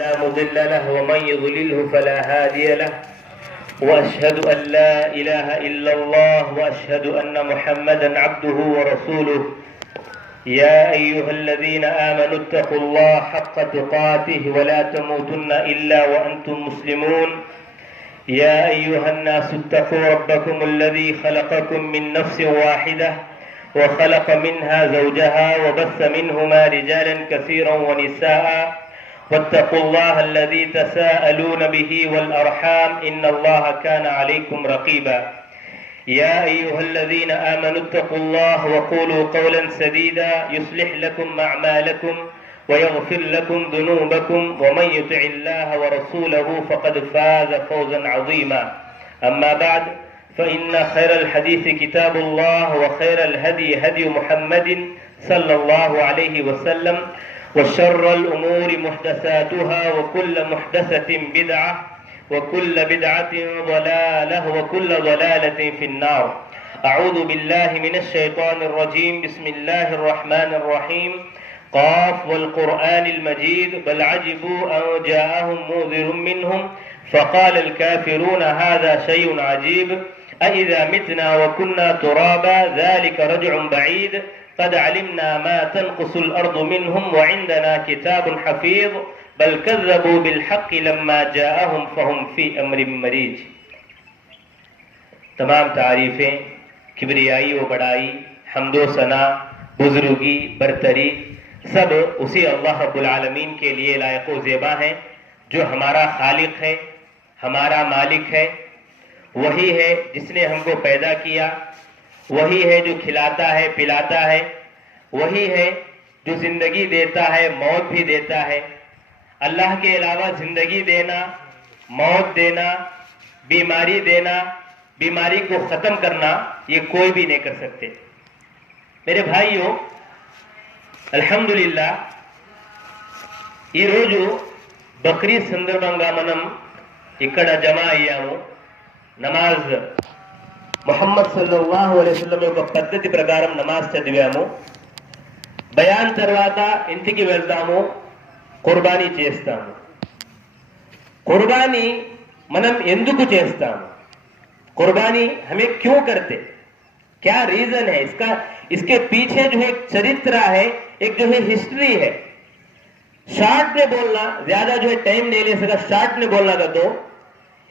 لا مضل له ومن يضلله فلا هادي له وأشهد أن لا إله إلا الله وأشهد أن محمدا عبده ورسوله يا أيها الذين آمنوا اتقوا الله حق تقاته ولا تموتن إلا وأنتم مسلمون يا أيها الناس اتقوا ربكم الذي خلقكم من نفس واحدة وخلق منها زوجها وبث منهما رجالا كثيرا ونساء واتقوا الله الذي تساءلون به والأرحام إن الله كان عليكم رقيبا يا أيها الذين آمنوا اتقوا الله وقولوا قولا سديدا يصلح لكم أعمالكم ويغفر لكم ذنوبكم ومن يطع الله ورسوله فقد فاز فوزا عظيما أما بعد فإن خير الحديث كتاب الله وخير الهدي هدي محمد صلى الله عليه وسلم وشر الأمور محدثاتها وكل محدثة بدعة وكل بدعة ضلالة وكل ضلالة في النار أعوذ بالله من الشيطان الرجيم بسم الله الرحمن الرحيم قاف والقرآن المجيد بل عجبوا أن جاءهم منذر منهم فقال الكافرون هذا شيء عجيب أإذا متنا وكنا ترابا ذلك رجع بعيد قد علمنا ما تنقص الأرض منهم وعندنا كتاب حفيظ بل كذبوا بالحق لما جاءهم فهم في أمر मरीज। तमाम तारीफ़ें किबरियाई व बड़ाई हम्दो सना बुजुर्गी बरतरी सब उसी अल्लाह रब्बुल आलमीन के लिए लायक व ज़ेबा हैं जो हमारा खालिक है, हमारा मालिक है। वही है जिसने हमको पैदा किया, वही है जो खिलाता है पिलाता है, वही है जो जिंदगी देता है मौत भी देता है। अल्लाह के अलावा जिंदगी देना, मौत देना, बीमारी देना, बीमारी को खत्म करना ये कोई भी नहीं कर सकते। मेरे भाइयों अल्हम्दुलिल्लाह ఈ రోజు బక్రీద్ సందర్భంగా మనం ఇక్కడ జమా అయ్యాము। నమాజ్ ముహమ్మద్ సల్లల్లాహు అలైహి వసల్లం యొక్క పద్ధతి ప్రకారం నమాజ్ చదివాము। బయాన్ తర్వాత ఇంటికి వెళ్తాము, కుర్బానీ చేస్తాము। कुर्बानी మనం ఎందుకు చేస్తాము, कुर्बानी हमें क्यों करते, क्या रीजन है इसका, इसके पीछे जो है एक चरित्र है, एक जो है हिस्ट्री है। शॉर्ट में बोलना, ज्यादा जो है टाइम नहीं ले सका, शॉर्ट में बोलना का तो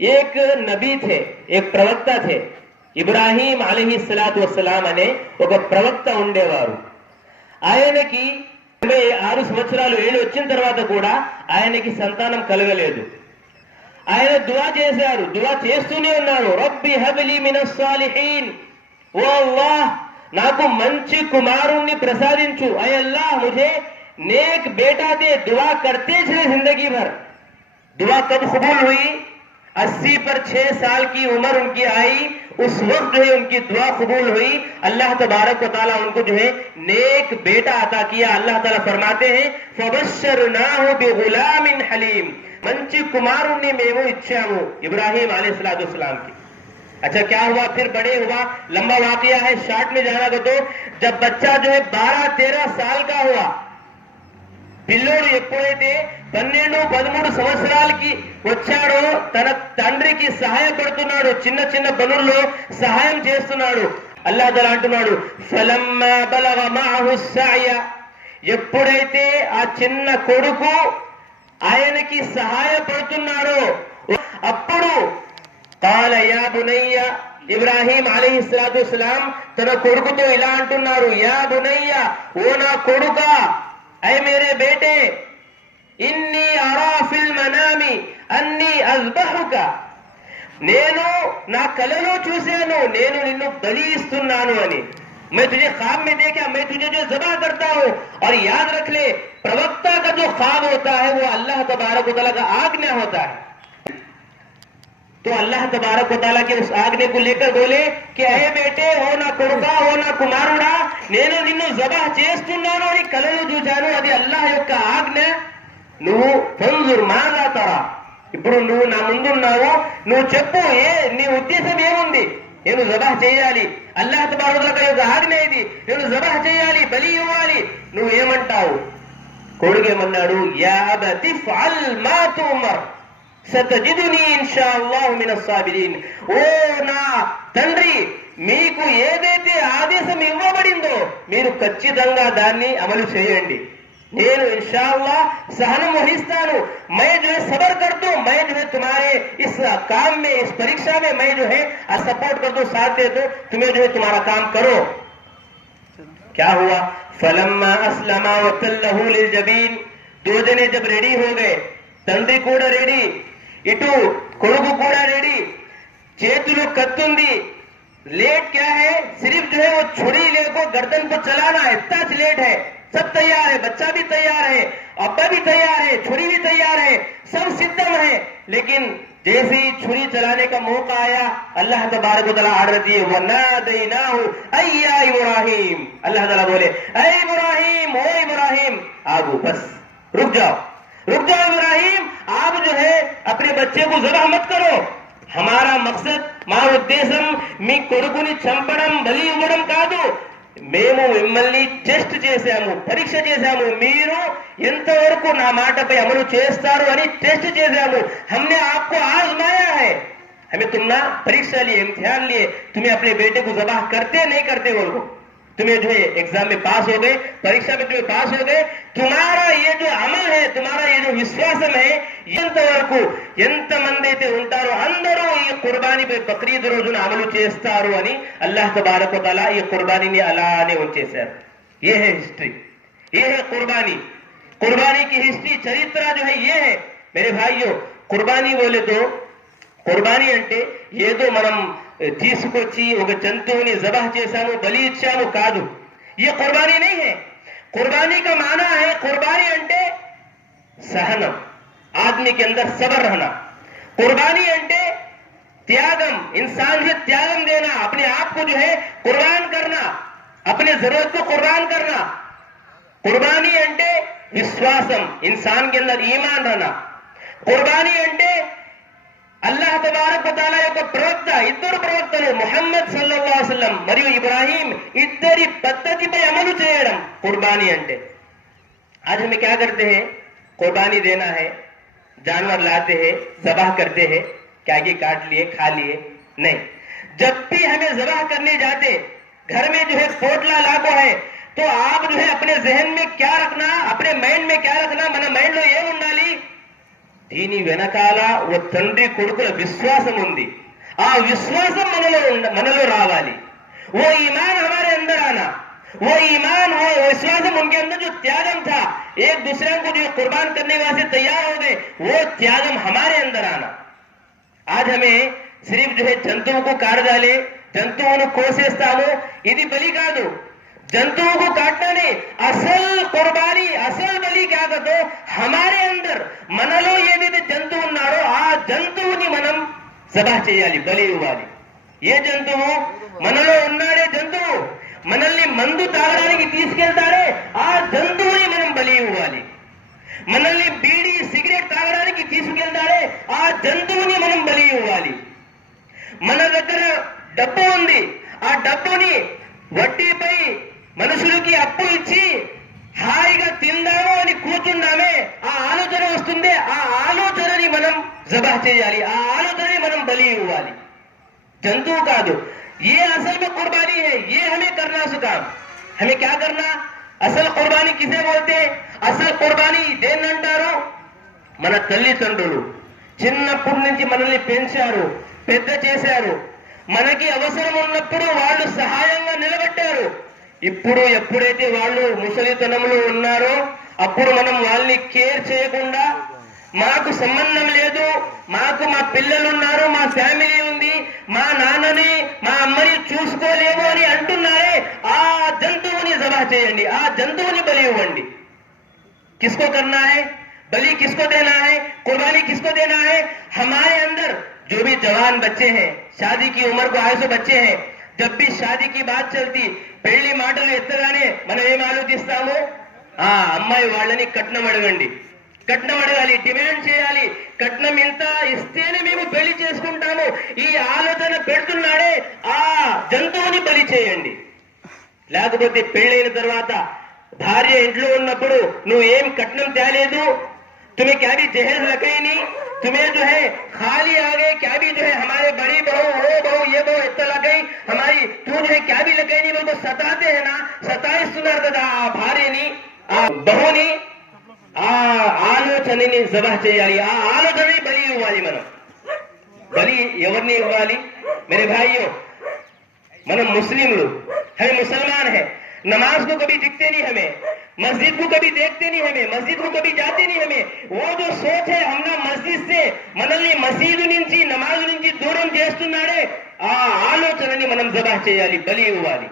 एक नबी थे, एक प्रवक्ता थे, ఇబ్రాహీం అలైహిస్సలాతు వస్సలాం అనే ఒక ప్రవక్త ఉండేవారు। ఆయనకి 6 సంవత్సరాలు ఏళ్ళు వచ్చిన తర్వాత కూడా ఆయనకి సంతానం కలగలేదు। ఆయన దువా చేశారు, దువా చేస్తూనే ఉన్నారు, రబ్బి హబ్లీ మినస్ సాలిహీన్, ఓ అల్లాహ్ నాకు మంచి కుమారుణ్ణి ప్రసాదించు, ऐ अल्लाह मुझे नेक बेटा दे। दुआ करते चले जिंदगी भर। दुआ कब कबूल हुई, 80 पर 6 साल की उम्र उनकी आई, उस वक्त जो है उनकी दुआ कबूल हुई। अल्लाह तबारक व तआला उनको जो है नेक बेटा अता किया। अल्लाह ताला फरमाते हैं फबश्शरनाहु बिगुलामिन हलीम, మంచి కుమారుణ్ణి మేము ఇచ్చాము इब्राहिम अलैहिस्सलातु वस्सलाम की। अच्छा क्या हुआ, फिर बड़े हुआ, लंबा वाकया है, शॉर्ट में जाना को तो जब बच्चा जो है 12-13 साल का हुआ, పిల్లోడు ఎప్పుడైతే 12-13 సంవత్సరాలకి వచ్చాడో తన తండ్రికి సహాయపడుతున్నాడు, చిన్న చిన్న పనుల్లో సహాయం చేస్తున్నాడు। అల్లాహ్ తఆలా అంటున్నాడు ఫలమ్మా బలగ మఅహు సయ, ఎప్పుడైతే ఆ చిన్న కొడుకు ఆయనకి సహాయపడుతున్నాడో అప్పుడు قال يا بني, ఇబ్రాహీం అలైహిస్సలాతు వస్సలాం తన కొడుకుతో ఇలా అంటున్నారు, యా బునయ్య, ఓ నా కొడుకా, ऐ मेरे बेटे, इन्नी अरा फिल मनामी अन्नी अज़बहुका, నేను నా కలలో చూశాను నేను నిన్ను బలి ఇస్తున్నాను అని। मैं तुझे ख्वाब में देखा, मैं तुझे जो ज़बह करता हूँ। और याद रख ले, प्रवक्ता का जो ख्वाब होता है वो अल्लाह तबारक व तआला का आज्ञा होता है। तो अल्लाह तबारक व तआला के उस आज्ञा को लेकर बोले कि ऐ बेटे, ఓ నా కొడుకా, ఓ నా కుమారుడా, నేను నిన్ను జబహ చేస్తున్నాను అని కలలో చూశాను, అది అల్లాహ్ యొక్క ఆజ్ఞ। నువ్వు ఫంజుర్ మాదా తరా, ఇప్పుడు నువ్వు నా ముందున్నావు, నువ్వు చెప్పు నీ ఉద్దేశం ఏముంది, నేను జబహ చేయాలి, అల్లాహ్ తబారక వ తఆలా యొక్క ఆజ్ఞ ఇది, నేను జబహ చేయాలి, బలి ఇవ్వాలి, నువ్వు ఏమంటావు? కొడుకేమన్నాడు, యా అబతి ఫఅల్ మా తుమర్ సతజిదుని ఇన్షాఅల్లాహు మినస్ సాబిరీన్. ఓ నా తండ్రి, మీకు ఏదైతే ఆదేశం ఇవ్వబడిందో మీరు ఖచ్చితంగా దాన్ని అమలు చేయండి. నేను इंशाअल्लाह सहनम वहिस्तानु, मैं जो है सबर कर दूं, मैं जो है तुम्हारे इस काम में, इस परीक्षा में मैं जो है सपोर्ट कर दूं, साथ दे दूं, तुम्हें जो है तुम्हारा काम करो. क्या हुआ? फलम्मा अस्लमा वतल्लहु लिलजबीन. दो जने जब रेडी हो गए, తండ్రి కూడా రెడీ, ఇటు కొడుకు కూడా రెడీ, చేతులు కత్తుంది. लेट क्या है, सिर्फ जो है वो छुरी लेको गर्दन को चलाना है, इतना लेट है. सब तैयार है, बच्चा भी तैयार है, अब्बा भी तैयार है, छुरी भी तैयार है, सब सिद्धम है. लेकिन जैसे ही छुरी चलाने का मौका आया, अल्लाह तबारक व तआला आर्डर दिए, वनादैनाहु अय्या इब्राहिम. अल्लाह ताला बोले, ऐ इब्राहिम, ओ इब्राहिम, आगो बस रुक जाओ इब्राहिम, आप जो है अपने बच्चे को ज़बह मत करो. हमारा मकसद, మా ఉద్దేశం మీ కొడుకుని చంపడం, బలి ఇవ్వడం కాదు. మేము మిమ్మల్ని టెస్ట్ చేశాము, పరీక్ష చేశాము, మీరు ఎంతవరకు నా మాటపై అమలు చేస్తారు అని టెస్ట్ చేశాము. हमने आपको आजमाया है, हमें तुम ना परीक्षा लिए, इम्तिहान लिए, तुम्हें अपने बेटे को ज़बाह करते नहीं करते बोलो. तुम्हें जो है एग्जाम में पास हो गए, परीक्षा में तुम्हें पास हो गए, तुम्हारा ये जो अमल है, तुम्हारा ये जो विश्वासम है, ఎంతవరకు ఎంతమంది అయితే ఉంటారో అందరూ ఈ కుర్బానీపై బక్రీద్ రోజున అమలు చేస్తారు అని అల్లాహ్ తబారక్ వ తఆలా ఈ కుర్బానీని అలానే ఉంచేశారు. ये है हिस्ट्री, ये है कुर्बानी. कुर्बानी की हिस्ट्री, చరిత్ర जो है ये है. मेरे भाइयों, कुर्बानी बोले तो, కుర్బానీ అంటే ఏదో మనం తీసుకొచ్చి ఒక జంతువుని జబహ్ చేశాము, బలి ఇచ్చాము కాదు. ये कुर्बानी नहीं है. कुर्बानी का माना है, कुर्बानी అంటే సహనం, आदमी के अंदर सबर रहना. कुर्बानी अंटे त्यागम, इंसान से त्यागम देना, अपने आप को जो है कुर्बान करना, अपने जरूरत को कुर्बान करना. कुर्बानी अंटे विश्वासम, इंसान के अंदर ईमान रहना. कुर्बानी अंटे అల్లాహ్ తబారక్ వ తఆలా యొక్క ప్రవక్త, ఇద్దరు ప్రవక్తలు ముహమ్మద్ సల్లల్లాహు అలైహి వసల్లం మరియు ఇబ్రాహీం ఇద్దరి పద్ధతిపై అమలు చేయడం कुर्बानी అంటే. आज हम क्या करते हैं, कुर्बानी देना है, जानवर लाते हैं, ज़बाह करते हैं, क्या कि काट लिए खा लिए, नहीं. जब भी हमें ज़बाह करने जाते, घर में जो है पोटला लाको है, तो आप जो है अपने जहन में क्या रखना, अपने माइंड में क्या रखना, మన మైండ్ లో ఏం ఉండాలి, దీని వెనకాల ఓ తండ్రి కొడుకుల విశ్వాసం ఉంది. ఆ విశ్వాసం మనలో రావాలి. वो ईमान हमारे अंदर आना, वो ईमान, वो विश्वासम उनके अंदर जो त्यागम था, एक दूसरे को जो कुर्बान करने वास्ते तैयार हो गए, वो त्यागम हमारे अंदर आना. आज हमें सिर्फ जो है जंतुओं को काट डाले, జంతువును కోసేస్తాము, ఇది బలి కాదు. जंतुओं को काटना नहीं, असल कुर्बानी, असल बलि क्या करते, हमारे अंदर మనలో ఏదైతే జంతువు ఉన్నారో ఆ జంతువుని మనం జబహ్ చేయాలి, బలి ఇవ్వాలి. ఏ జంతువు? మనలో ఉన్నాడే జంతువు. మనల్ని మందు తాగడానికి తీసుకెళ్తాడే ఆ జంతువుని మనం బలి ఇవ్వాలి. మనల్ని బీడీ సిగరెట్ తాగడానికి తీసుకెళ్తాడే ఆ జంతువుని మనం బలి ఇవ్వాలి. మన దగ్గర డబ్బు ఉంది, ఆ డబ్బుని వడ్డీపై మనుషులకి అప్పు ఇచ్చి హాయిగా తిందాము అని కూర్చుందామే, ఆ ఆలోచన వస్తుంది, ఆ ఆలోచనని మనం జబహ్ చేయాలి, ఆ ఆలోచనని మనం బలి ఇవ్వాలి. జంతువు కాదు. ये असल में कुर्बानी है, ये हमें करना सुकाम. हमें क्या करना? असल कुर्बानी किसे बोलते? असल कुर्बानी దేన్నంటారు? మన తల్లిదండ్రులు చిన్నప్పటి నుంచి మనల్ని పెంచారు, పెద్ద చేశారు, మనకి అవసరం ఉన్నప్పుడు వాళ్ళు సహాయంగా నిలబెట్టారు. ఇప్పుడు ఎప్పుడైతే వాళ్ళు ముసలితనంలో ఉన్నారో అప్పుడు మనం వాళ్ళని కేర్ చేయకుండా, మాకు సంబంధం లేదు, మాకు మా పిల్లలు ఉన్నారు, మా ఫ్యామిలీ ఉంది, మా నాన్నని మా అమ్మని చూసుకోలేము అని అంటున్నారే, ఆ జంతువుని జబహ్ చేయండి, ఆ జంతువుని బలి ఇవ్వండి. किसको करना है बलि, किसको देना है कुर्बानी, किसको देना है? हमारे अंदर जो भी जवान बच्चे हैं, शादी की उम्र को आए सो बच्चे हैं, जब भी शादी की बात चलती, పెళ్లి మాటలు ఎత్తగానే మనం ఏం ఆలోచిస్తాము? అమ్మాయి వాళ్ళని కట్నం అడగండి, కట్నం అడగాలి, డిమాండ్ చేయాలి, కట్నం ఇంత ఇస్తేనే మేము పెళ్లి చేసుకుంటాము, ఈ ఆలోచన పెడుతున్నాడే ఆ జంతువుని బలి చేయండి. లేకపోతే పెళ్ళైన తర్వాత భార్య ఇంట్లో ఉన్నప్పుడు నువ్వేం కట్నం తేలేదు, तुम्हें क्या भी जहेज लगाई नहीं, तुम्हें जो है खाली आ गए, क्या भी जो है हमारे बड़ी बहू वो बहू ये बहू इतना लगाई हमारी, तू जो है क्या भी लगाई नहीं, बोल सताते हैं ना, सताइస్తున్నారు కదా ఆ భార్యని ఆ బహుని, ఆ ఆలోచనని జబహ చేయాలి, ఆ ఆలోచనని బలి ఇవ్వాలి. మనం బలి ఎవరిని ఇవ్వాలి? मेरे भाइयों, మనం ముస్లింలు हम मुसलमान है, नमाज को कभी दिखते नहीं हमें, मस्जिद को कभी देखते नहीं हमें, मस्जिद को कभी जाते नहीं हमें. वो जो सोच है हमने मस्जिद से మనల్ని మసీదు నుంచి నమాజ్ నుంచి దూరం చేస్తున్నాడే, ఆ ఆలోచనని మనం జబహ చేయాలి, బలి ఇవ్వాలి.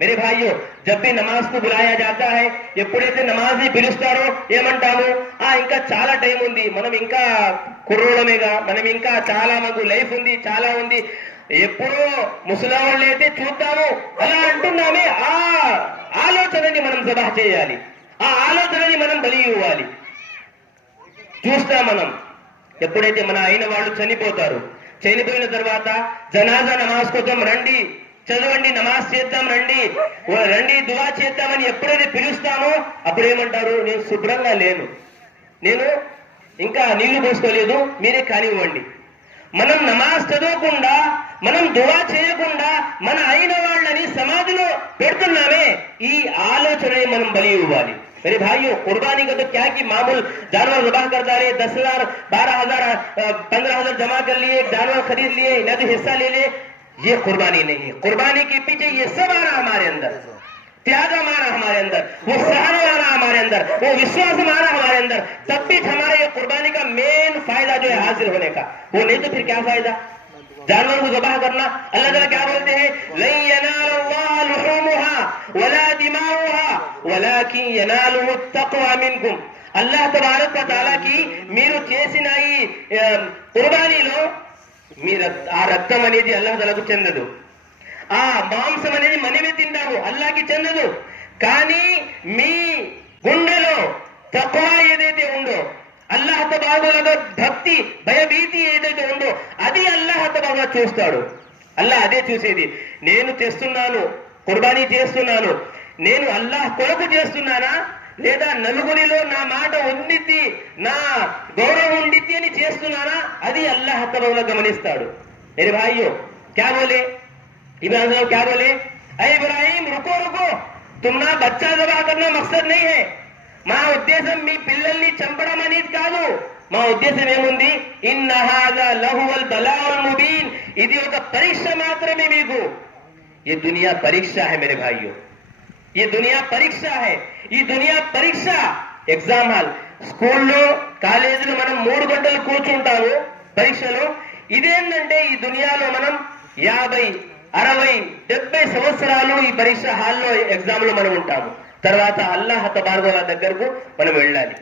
मेरे भाइयों, जब भी नमाज को बुलाया जाता है, ఎప్పుడైతే నమాజ్ ని పిలుస్తారో ఏమంటాము? ఇంకా చాలా టైం ఉంది, మనం ఇంకా కుర్రోళమేగా, మనం ఇంకా చాలా మాకు లైఫ్ ఉంది, చాలా ఉంది, ఎప్పుడో ముసలావాళ్ళు అయితే చూద్దాము అలా అంటున్నామే. ఆ ఆలోచనని మనం జబహ చేయాలి, ఆ ఆలోచనని మనం బలి ఇవ్వాలి. చూస్తాం మనం, ఎప్పుడైతే మన అయిన వాళ్ళు చనిపోతారు, చనిపోయిన తర్వాత జనాజా నమాజ్ కోసం రండి, చదవండి, నమాజ్ చేద్దాం రండి, రండి దువా చేద్దామని ఎప్పుడైతే పిలుస్తామో అప్పుడు ఏమంటారు? నేను శుభ్రంగా లేను, నేను ఇంకా నీళ్లు పోసుకోలేదు, మీరే కానివ్వండి. మనం నమాజ్ చదవకుండా, మనం దువా చేయకుండా మన అయిన వాళ్ళని సమాధిలో పెడుతున్నామే, ఈ ఆలోచనని మనం బలి ఇవ్వాలి. मेरे भाइयों, कुर्बानी का तो क्या कि मामूल जानवर ज़बह कर डाले, 10,000 12,000 15,000 जमा कर लिए, जानवर खरीद लिए, न तो हिस्सा ले ले, ये कुर्बानी नहीं है. कुर्बानी के पीछे ये सब आना हमारे अंदर, त्याग हमारा हमारे अंदर, वो सहन आना हमारे अंदर, वो विश्वास हमारा हमारे अंदर, तब भी हमारे ये कुर्बानी का मेन फायदा जो है हासिल होने का. वो नहीं तो फिर क्या फायदा? जानवर को ज़बह करना, अल्लाह ताला क्या बोलते हैं? लन यनालल्लाह लुहूमुहा वला दिमाउहा वलाकिन यनालुहु तक़वा मिनकुम. అల్లాహ్ తబారక తఆలాకి మీరు చేసిన ఈ కుర్బానీలో ఆ రక్తం అనేది అల్లాహ్ తఆలాకు చెందదు, ఆ మాంసం అనేది మనమే తింటాము, అల్లాహ్కి చెందదు. కానీ మీ గుండెలో తక్వా ఏదైతే ఉందో, అల్లాహ్ తబారక భక్తి భయభీతి ఏదైతే ఉందో అది అల్లాహ్ తబారక చూస్తాడు. అల్లాహ్ అదే చూసేది. నేను చేస్తున్నాను, కుర్బానీ చేస్తున్నాను, నేను అల్లాహ్ కొరకు చేస్తున్నానా లేదా నలుగురిలో నా మాట ఉండిద్ది, నా గౌరవం ఉండిద్ది అని చేస్తున్నానా, అది అల్లాహ్ తబారక గమనిస్తాడు. मेरे भाइयों, क्या बोले इब्राहिम? क्या बोले? अरे इब्राहिम रुको रुको, तुम ना बच्चा ज़बह करना मकसद नहीं है, మా ఉద్దేశం మీ పిల్లల్ని చంపడం అనేది కాదు, మా ఉద్దేశం ఏముంది? ఇన్న హాజా లహువల్ బలాउल मुबीन, ఇది ఒక పరీక్ష మాత్రమే మీకు. ये दुनिया परीक्षा है मेरे भाइयों, ये दुनिया परीक्षा है. ఈ దునియా పరీక్ష, ఎగ్జామ్ హాల్, స్కూల్లో కాలేజీలో మనం 3 గంటలు కూర్చుంటాము పరీక్షలో. ఇదేంటంటే ఈ దునియాలో మనం 50, 60, 70 సంవత్సరాలు ఈ పరీక్ష హాల్లో ఎగ్జామ్ లో మనం ఉంటాము. తర్వాత అల్లాహ్ తబారక దగ్గరకు మనం వెళ్ళాలి.